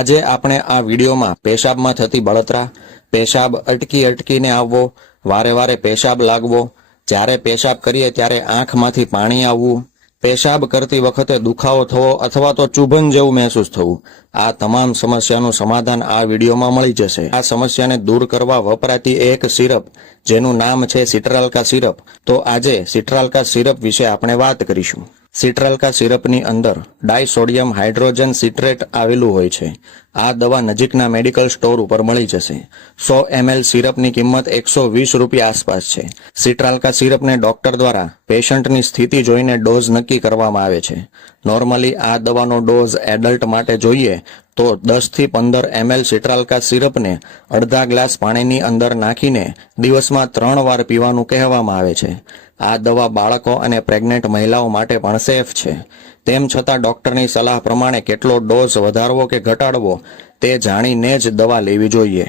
આજે આપણે આ વિડીયોમાં પેશાબમાં થતી બળતરા, પેશાબ અટકીને આવવો, વારે વારે પેશાબ લાગવો, જ્યારે પેશાબ કરીએ ત્યારે આંખમાંથી પાણી આવવું, પેશાબ કરતી વખતે દુખાવો થવો અથવા તો ચૂભન જેવું મહેસૂસ થવું, આ તમામ સમસ્યાનું સમાધાન આ વિડીયોમાં મળી જશે। આ સમસ્યાને દૂર કરવા વપરાતી એક સિરપ જેનું નામ છે સિટ્રાલ્કા સિરપ। તો આજે સિટ્રાલ્કા સિરપ વિશે આપણે વાત કરીશું। સિટ્રાલ્કા સિરપની અંદર ડાયસોડિયમ હાઇડ્રોજન સિટ્રેટ આવેલું હોય છે। આ દવા નજીકના મેડિકલ સ્ટોર ઉપર મળી જશે। 100 ml સિરપની કિંમત 120 રૂપિયા આસપાસ છે। સિટ્રાલ્કા સિરપને ડોક્ટર દ્વારા પેશન્ટની સ્થિતિ જોઈને ડોઝ નક્કી કરવામાં આવે છે। નોર્મલી આ દવાનો ડોઝ એડલ્ટ માટે જોઈએ તો 10 થી 15 ml સિટ્રાલ્કા સિરપને અડધા ગ્લાસ પાણીની અંદર નાખીને દિવસમાં 3 વાર પીવાનું કહેવામાં આવે છે। આ દવા બાળકો અને પ્રેગ્નેન્ટ મહિલાઓ માટે પણ સેફ છે। તેમ છતાં ડોક્ટરની સલાહ પ્રમાણે કેટલો ડોઝ વધારવો કે ઘટાડવો તે જાણીને જ દવા લેવી જોઈએ।